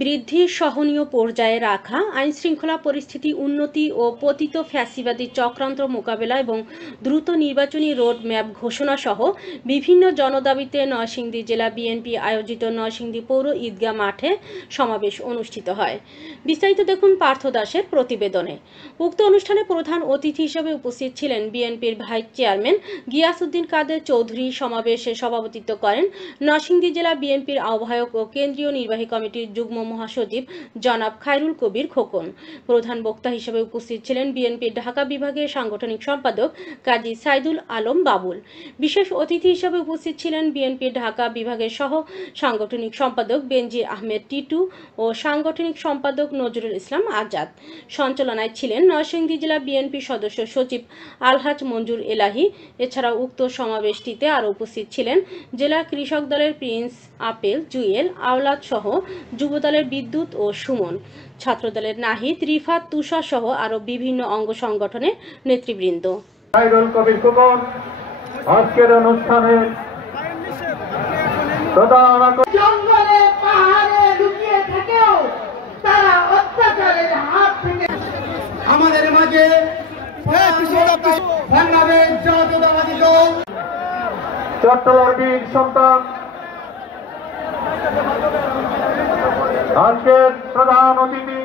বৃদ্ধি সহনীয় পর্যায়ে রাখা, আইনশৃঙ্খলা পরিস্থিতি উন্নতি ও পতিত ফ্যাসিবাদী চক্রান্ত মোকাবেলা এবং দ্রুত নির্বাচনী রোড ম্যাপ ঘোষণা সহ বিভিন্ন জনদাবিতে নরসিংদী জেলা বিএনপি আয়োজিত নরসিংদী পৌর ঈদগাহ মাঠে সমাবেশ অনুষ্ঠিত হয়। বিস্তারিত দেখুন পার্থ দাসের প্রতিবেদনে। উক্ত অনুষ্ঠানে প্রধান অতিথি হিসেবে উপস্থিত ছিলেন বিএনপির ভাইস চেয়ারম্যান গিয়াসউদ্দিন কাদের চৌধুরী। সমাবেশে সভাপতিত্ব করেন নরসিংদী জেলা বিএনপির আহ্বায়ক ও কেন্দ্রীয় নির্বাহী কমিটির যুগ্ম মহাসচিব জনাব খায়রুল কবির খোকন। প্রধান বক্তা হিসেবে উপস্থিত ছিলেন বিএনপির ঢাকা বিভাগের সাংগঠনিক সম্পাদক কাজী সাইদুল আলম বাবুল। বিশেষ অতিথি হিসেবে উপস্থিত ছিলেন বিএনপির ঢাকা বিভাগের সহ সাংগঠনিক সম্পাদক বেনজির আহমেদ টিটু ও সাংগঠনিক সম্পাদক নজরুল ইসলাম আজাদ। সঞ্চালনায় ছিলেন নরসিংদী জেলা বিএনপি সদস্য সচিব আলহাজ মঞ্জুর এলাহি। এছাড়াও উক্ত সমাবেশটিতে আরও উপস্থিত ছিলেন জেলা কৃষক দলের প্রিন্স আপেল, জুয়েল, আওলাদ সহ যুবদলের বিদ্যুৎ ও সুমন, ছাত্রদলের নাহিদ, রিফাত, তুষার সহ আরও বিভিন্ন অঙ্গ সংগঠনের নেতৃবৃন্দ। আজকের অনুষ্ঠানে জঙ্গলে পাহাড়ে লুকিয়ে থেকেও তারা অত্যাচারের হাত থেকে আমাদের মাঝে চট্টলার বীর সন্তান আজকের প্রধান অতিথি।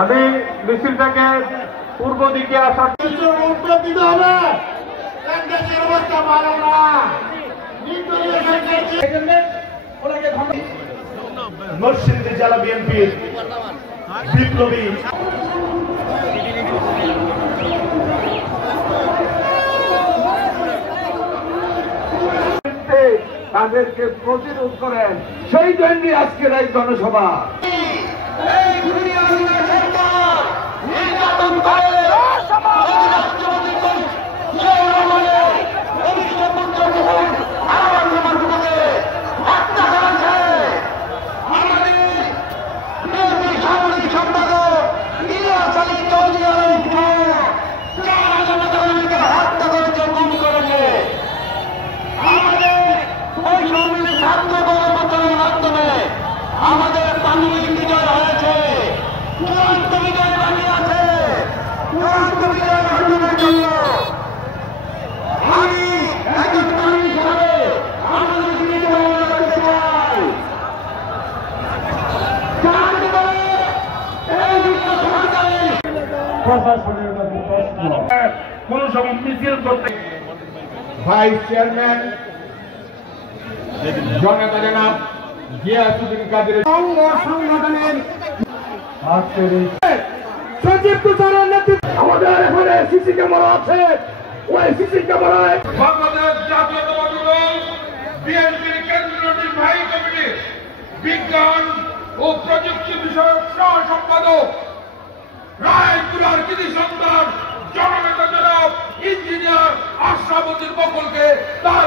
আমি মিছিলটাকে পূর্ব দিকে আসার দিতে হবে। অবস্থা ভালো না। নরসিংদী জেলা বিএনপির বিপ্লবী তাদেরকে প্রতিরোধ করেন, সেই জন্যই আজকের এই জনসভা। আমাদের পানির বিজয় হয়েছে, চূড়ান্ত বিজয় বাকি আছে। চূড়ান্ত বিজয় অর্জনের জন্য আমি একজন নারী হিসাবে আমাদের বিজয় করতে চাই। প্রশাসনের কাছে প্রশ্ন, কোন সময় মিছিল করতে ভাইস চেয়ারম্যান জনতা জনাব গিয়াসউদ্দিন কাদের অঙ্গ সংগঠনের সচিব তুষারের নেতৃত্বে আমাদের এখানে সিসি ক্যামেরা আছে। ওই সিসি ক্যামেরায় বাংলাদেশ জাতীয়তাবাদী দল বিএনপির কেন্দ্রীয় নির্বাহী কমিটির বিজ্ঞান ও প্রযুক্তি বিষয়ক সহ সম্পাদক রায়পুরার কৃতি সন্তান জননেতা জনাব ইঞ্জিনিয়ার আশরাফুদ্দিন বকুলকে তার